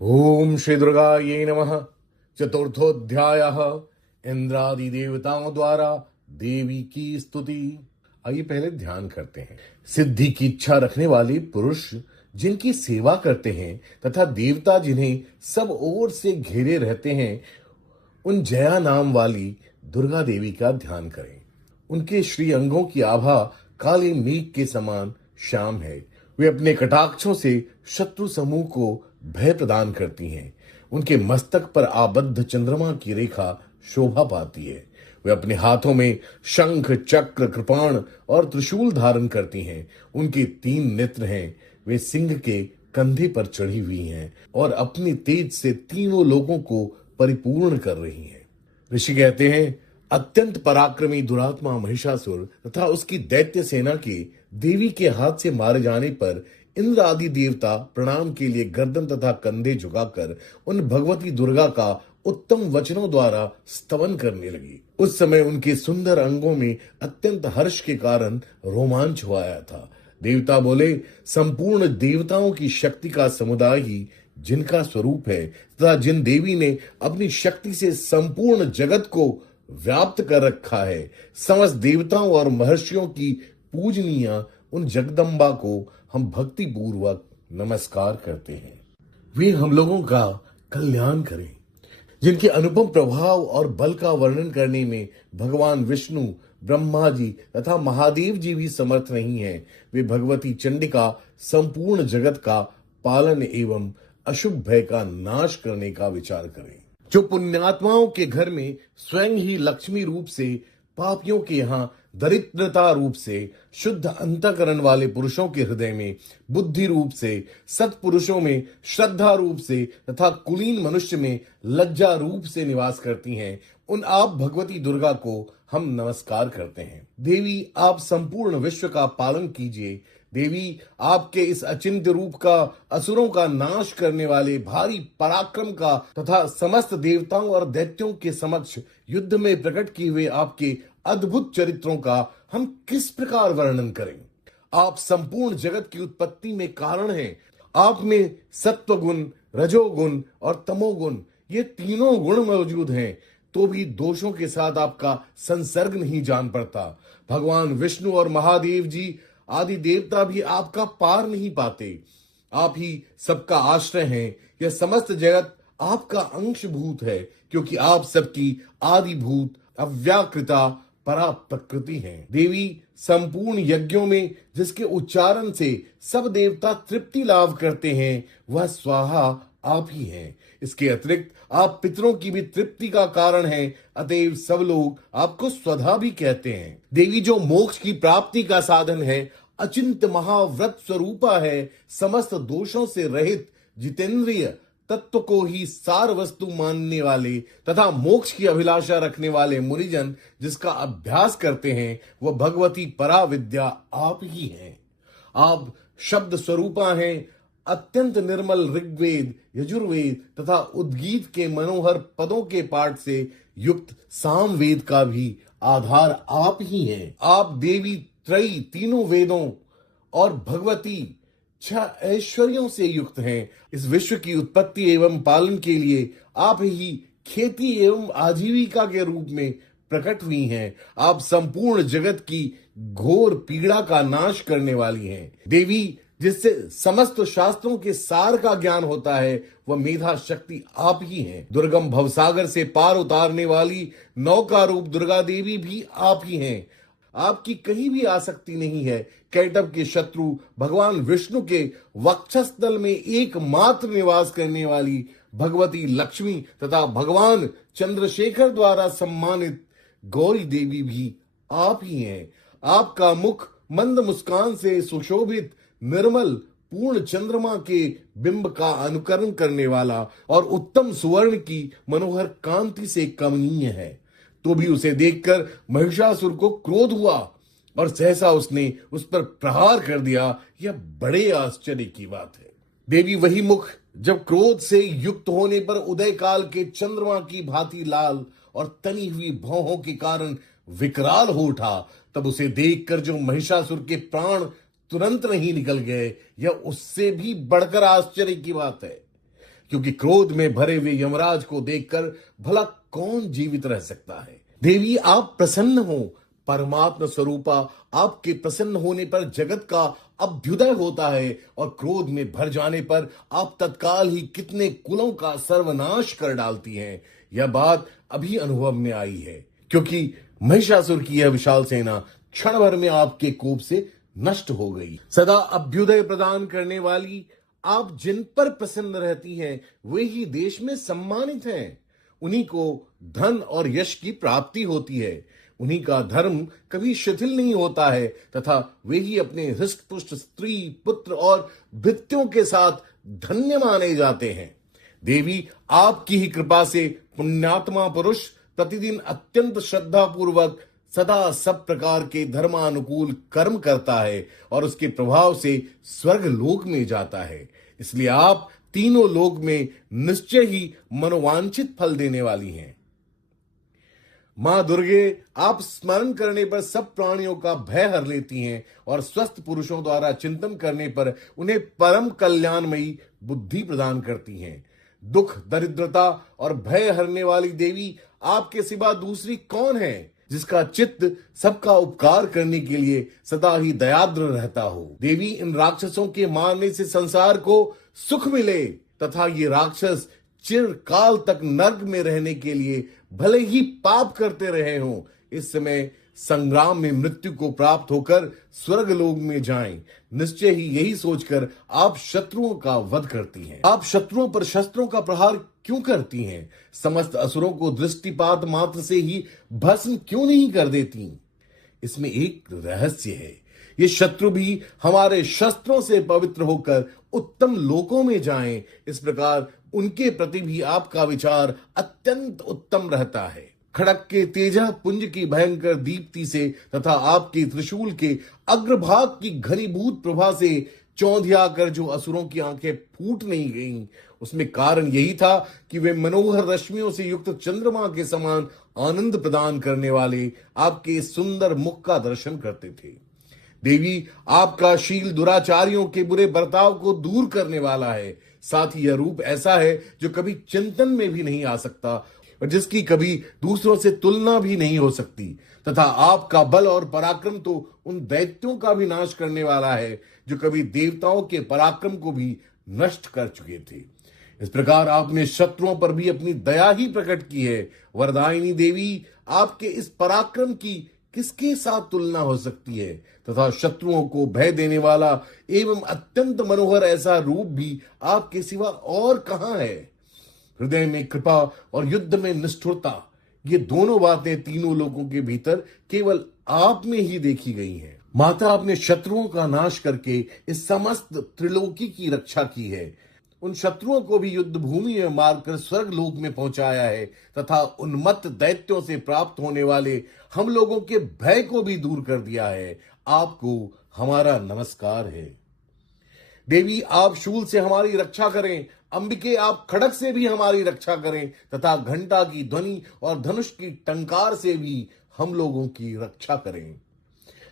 ओम श्री दुर्गायै नमः। चतुर्थोध्यायः। इंद्रादि देवताओं द्वारा देवी की स्तुति। आइए पहले ध्यान करते हैं। सिद्धि की इच्छा रखने वाले पुरुष जिनकी सेवा करते हैं तथा देवता जिन्हें सब ओर से घेरे रहते हैं, उन जया नाम वाली दुर्गा देवी का ध्यान करें। उनके श्री अंगों की आभा काले मेघ के समान श्याम है। वे अपने कटाक्षों से शत्रु समूह को भय प्रदान करती हैं। उनके मस्तक पर आबद्ध चंद्रमा की रेखा शोभा पाती है। वे अपने हाथों में शंख, चक्र, कृपाण और त्रिशूल धारण करती हैं। उनके 3 नेत्र हैं। वे सिंह के कंधे पर चढ़ी हुई हैं और अपने तेज से तीनों लोगों को परिपूर्ण कर रही हैं। ऋषि कहते हैं, अत्यंत पराक्रमी दुरात्मा महिषासुर तथा उसकी दैत्य सेना के देवी के हाथ से मारे जाने पर इंद्र आदि देवता प्रणाम के लिए गर्दन तथा कंधे झुकाकर उन भगवती दुर्गा का उत्तम वचनों द्वारा स्तवन करने लगी। उस समय उनके सुंदर अंगों में अत्यंत हर्ष के कारण रोमांच हो आया था। देवता बोले, संपूर्ण देवताओं की शक्ति का समुदाय ही जिनका स्वरूप है तथा जिन देवी ने अपनी शक्ति से संपूर्ण जगत को व्याप्त कर रखा है, समस्त देवताओं और महर्षियों की पूजनीय उन जगदम्बा को हम भक्ति पूर्वक नमस्कार करते हैं। वे हम लोगों का कल्याण करें। जिनके अनुपम प्रभाव और बल का वर्णन करने में भगवान विष्णु, ब्रह्मा जी तथा महादेव जी भी समर्थ नहीं है, वे भगवती चंडिका संपूर्ण जगत का पालन एवं अशुभ भय का नाश करने का विचार करें। जो पुण्यात्माओं के घर में स्वयं ही लक्ष्मी रूप से, पापियों के यहाँ दरिद्रता रूप से, शुद्ध अंतःकरण वाले पुरुषों के हृदय में बुद्धि रूप से, सत्पुरुषों में श्रद्धा रूप से तथा कुलीन मनुष्य में लज्जा रूप से निवास करती हैं, उन आप भगवती दुर्गा को हम नमस्कार करते हैं। देवी, आप संपूर्ण विश्व का पालन कीजिए। देवी, आपके इस अचिंत्य रूप का, असुरों का नाश करने वाले भारी पराक्रम का तथा समस्त देवताओं और दैत्यों के समक्ष युद्ध में प्रकट किए हुए आपके अद्भुत चरित्रों का हम किस प्रकार वर्णन करें। आप संपूर्ण जगत की उत्पत्ति में कारण हैं। आप में सत्वगुण, रजोगुण और तमोगुण, ये तीनों गुण मौजूद हैं, तो भी दोषों के साथ आपका संसर्ग नहीं जान पड़ता। भगवान विष्णु और महादेव जी आदि देवता भी आपका पार नहीं पाते। आप ही सबका आश्रय हैं। यह समस्त जगत आपका अंशभूत है, क्योंकि आप सबकी आदिभूत अव्याकृता परा प्रकृति हैं। देवी, संपूर्ण यज्ञों में जिसके उच्चारण से सब देवता तृप्ति लाभ करते हैं, वह स्वाहा आप ही हैं। इसके अतिरिक्त आप पितरों की भी तृप्ति का कारण हैं, अतएव सब लोग आपको स्वधा भी कहते हैं। देवी, जो मोक्ष की प्राप्ति का साधन है, अचिंत्य महाव्रत स्वरूपा है, समस्त दोषों से रहित जितेंद्रिय तत्व को ही सार वस्तु मानने वाले तथा मोक्ष की अभिलाषा रखने वाले मुनिजन जिसका अभ्यास करते हैं, वह भगवती परा विद्या आप ही हैं। आप शब्द स्वरूपा हैं। अत्यंत निर्मल ऋग्वेद, यजुर्वेद तथा उद्गीत के मनोहर पदों के पाठ से युक्त सामवेद का भी आधार आप ही हैं। आप देवी त्रयी, तीनों वेदों और भगवती 6 ऐश्वर्यों से युक्त हैं। इस विश्व की उत्पत्ति एवं पालन के लिए आप ही खेती एवं आजीविका के रूप में प्रकट हुई हैं। आप संपूर्ण जगत की घोर पीड़ा का नाश करने वाली हैं। देवी, जिससे समस्त शास्त्रों के सार का ज्ञान होता है, वह मेधा शक्ति आप ही हैं। दुर्गम भवसागर से पार उतारने वाली नौका रूप दुर्गा देवी भी आप ही हैं। आपकी कहीं भी आसक्ति नहीं है। कैटभ के शत्रु भगवान विष्णु के वक्षस्थल में एकमात्र निवास करने वाली भगवती लक्ष्मी तथा भगवान चंद्रशेखर द्वारा सम्मानित गौरी देवी भी आप ही हैं। आपका मुख मंद मुस्कान से सुशोभित निर्मल पूर्ण चंद्रमा के बिंब का अनुकरण करने वाला और उत्तम सुवर्ण की मनोहर कांति से कमनीय है। तो भी उसे देखकर महिषासुर को क्रोध हुआ और सहसा उसने उस पर प्रहार कर दिया। यह बड़े आश्चर्य की बात है। देवी, वही मुख जब क्रोध से युक्त होने पर उदय काल के चंद्रमा की भांति लाल और तनी हुई भौहों के कारण विकराल हो उठा, तब उसे देखकर जो महिषासुर के प्राण तुरंत नहीं निकल गए, यह उससे भी बढ़कर आश्चर्य की बात है। क्योंकि क्रोध में भरे हुए यमराज को देखकर भला कौन जीवित रह सकता है। देवी आप प्रसन्न हो, परमात्मा स्वरूपा आपके प्रसन्न होने पर जगत का अभ्युदय होता है और क्रोध में भर जाने पर आप तत्काल ही कितने कुलों का सर्वनाश कर डालती हैं। यह बात अभी अनुभव में आई है, क्योंकि महिषासुर की यह विशाल सेना क्षण भर में आपके कोप से नष्ट हो गई। सदा अभ्युदय प्रदान करने वाली आप जिन पर प्रसन्न रहती हैं वे ही देश में सम्मानित हैं। उन्हीं को धन और यश की प्राप्ति होती है। उन्हीं का धर्म कभी शिथिल नहीं होता है तथा वे ही अपने हृष्ट पुष्ट स्त्री पुत्र और भृत्यों के साथ धन्य माने जाते हैं। देवी आपकी ही कृपा से पुण्यात्मा पुरुष प्रतिदिन अत्यंत श्रद्धा पूर्वक सदा सब प्रकार के धर्मानुकूल कर्म करता है और उसके प्रभाव से स्वर्ग लोक में जाता है। इसलिए आप तीनों लोक में निश्चय ही मनोवांछित फल देने वाली हैं। मां दुर्गे आप स्मरण करने पर सब प्राणियों का भय हर लेती हैं और स्वस्थ पुरुषों द्वारा चिंतन करने पर उन्हें परम कल्याणमयी बुद्धि प्रदान करती हैं। दुख, दरिद्रता और भय हरने वाली देवी आपके सिवा दूसरी कौन है जिसका चित्त सबका उपकार करने के लिए सदा ही दयाद्र रहता हो। देवी इन राक्षसों के मारने से संसार को सुख मिले तथा ये राक्षस चिरकाल तक नर्क में रहने के लिए भले ही पाप करते रहे हों, इस समय संग्राम में मृत्यु को प्राप्त होकर स्वर्ग लोक में जाएं। निश्चय ही यही सोचकर आप शत्रुओं का वध करती हैं। आप शत्रुओं पर शस्त्रों का प्रहार क्यों करती हैं? समस्त असुरों को दृष्टिपात मात्र से ही भस्म क्यों नहीं कर देती? इसमें एक रहस्य है। ये शत्रु भी हमारे शस्त्रों से पवित्र होकर उत्तम लोकों में जाएं, इस प्रकार उनके प्रति भी आपका विचार अत्यंत उत्तम रहता है। खड़क के तेजा पुंज की भयंकर दीप्ति से तथा आपके त्रिशूल के अग्रभाग की घनीभूत प्रभा से चौंधिया कर जो असुरों की आंखें फूट नहीं गईं, उसमें कारण यही था कि वे मनोहर रश्मियों से युक्त चंद्रमा के समान आनंद प्रदान करने वाले आपके सुंदर मुख का दर्शन करते थे। देवी आपका शील दुराचारियों के बुरे बर्ताव को दूर करने वाला है। साथ ही यह रूप ऐसा है जो कभी चिंतन में भी नहीं आ सकता और जिसकी कभी दूसरों से तुलना भी नहीं हो सकती, तथा आपका बल और पराक्रम तो उन दैत्यों का भी नाश करने वाला है जो कभी देवताओं के पराक्रम को भी नष्ट कर चुके थे। इस प्रकार आपने शत्रुओं पर भी अपनी दया ही प्रकट की है। वरदायिनी देवी, आपके इस पराक्रम की किसके साथ तुलना हो सकती है? तथा शत्रुओं को भय देने वाला एवं अत्यंत मनोहर ऐसा रूप भी आपके सिवा और कहां है? हृदय में कृपा और युद्ध में निष्ठुरता, ये दोनों बातें तीनों लोगों के भीतर केवल आप में ही देखी गई हैं। माता, आपने शत्रुओं का नाश करके इस समस्त त्रिलोकी की रक्षा की है। उन शत्रुओं को भी युद्ध भूमि में मारकर स्वर्ग लोक में पहुंचाया है तथा उन्मत्त दैत्यों से प्राप्त होने वाले हम लोगों के भय को भी दूर कर दिया है। आपको हमारा नमस्कार है। देवी, आप शूल से हमारी रक्षा करें। अंबिके, आप खड़क से भी हमारी रक्षा करें तथा घंटा की ध्वनि और धनुष की टंकार से भी हम लोगों की रक्षा करें।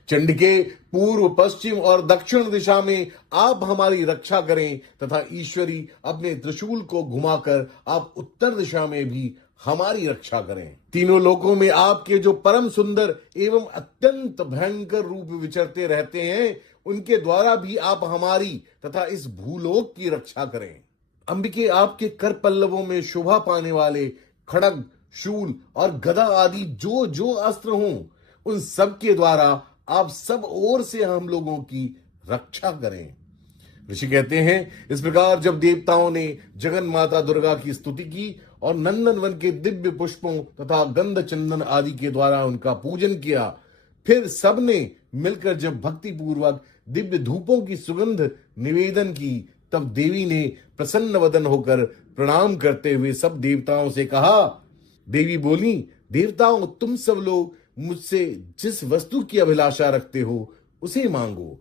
चंडिके, पूर्व, पश्चिम और दक्षिण दिशा में आप हमारी रक्षा करें तथा ईश्वरी, अपने त्रिशूल को घुमाकर आप उत्तर दिशा में भी हमारी रक्षा करें। तीनों लोकों में आपके जो परम सुंदर एवं अत्यंत भयंकर रूप विचरते रहते हैं, उनके द्वारा भी आप हमारी तथा इस भूलोक की रक्षा करें। अंबिके, आपके कर पल्लवों में शोभा पाने वाले खड़ग, शूल और गदा आदि जो जो अस्त्र हों, उन सब के द्वारा आप सब ओर से हम लोगों की रक्षा करें। ऋषि कहते हैं, इस प्रकार जब देवताओं ने जगन माता दुर्गा की स्तुति की और नंदनवन के दिव्य पुष्पों तथा गंध चंदन आदि के द्वारा उनका पूजन किया, फिर सबने मिलकर जब भक्ति पूर्वक दिव्य धूपों की सुगंध निवेदन की, तब देवी ने प्रसन्न वदन होकर प्रणाम करते हुए सब देवताओं से कहा। देवी बोली, देवताओं, तुम सब लोग मुझसे जिस वस्तु की अभिलाषा रखते हो उसे मांगो।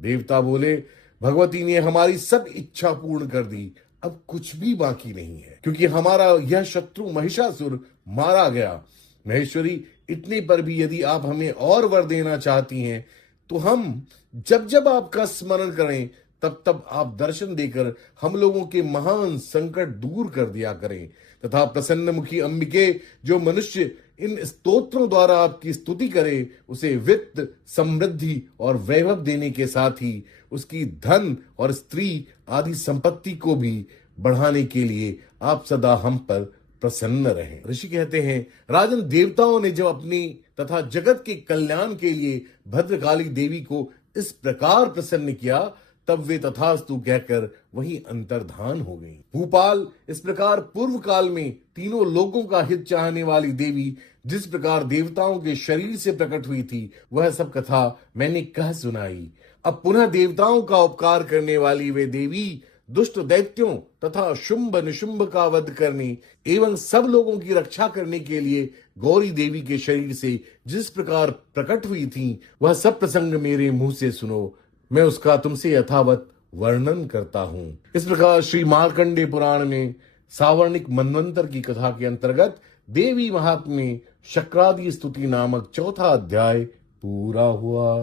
देवता बोले, भगवती ने हमारी सब इच्छा पूर्ण कर दी, अब कुछ भी बाकी नहीं है, क्योंकि हमारा यह शत्रु महिषासुर मारा गया। महेश्वरी, इतने पर भी यदि आप हमें और वर देना चाहती हैं, तो हम जब जब आपका स्मरण करें तब तब आप दर्शन देकर हम लोगों के महान संकट दूर कर दिया करें। तथा प्रसन्न मुखी अंबिके, जो मनुष्य इन स्तोत्रों द्वारा आपकी स्तुति करे, उसे वित्त, समृद्धि और वैभव देने के साथ ही उसकी धन और स्त्री आदि संपत्ति को भी बढ़ाने के लिए आप सदा हम पर प्रसन्न रहें। ऋषि कहते हैं, राजन, देवताओं ने जब अपनी तथा जगत के कल्याण के लिए भद्रकाली देवी को इस प्रकार प्रसन्न किया, तब वे तथास्तु कहकर वहीं अंतर्धान हो गई। भूपाल, इस प्रकार पूर्व काल में तीनों लोगों का हित चाहने वाली देवी जिस प्रकार देवताओं के शरीर से प्रकट हुई थी, वह सब कथा मैंने कह सुनाई। अब पुनः देवताओं का उपकार करने वाली वे देवी दुष्ट दैत्यों तथा शुंभ निशुंभ का वध करने एवं सब लोगों की रक्षा करने के लिए गौरी देवी के शरीर से जिस प्रकार प्रकट हुई थी, वह सब प्रसंग मेरे मुंह से सुनो। मैं उसका तुमसे यथावत वर्णन करता हूं। इस प्रकार श्री मार्कंडेय पुराण में सावर्णिक मनवंतर की कथा के अंतर्गत देवी महात्म्य शक्रादि स्तुति नामक चौथा अध्याय पूरा हुआ।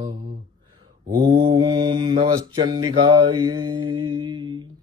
ओम नमः चंडिकाय।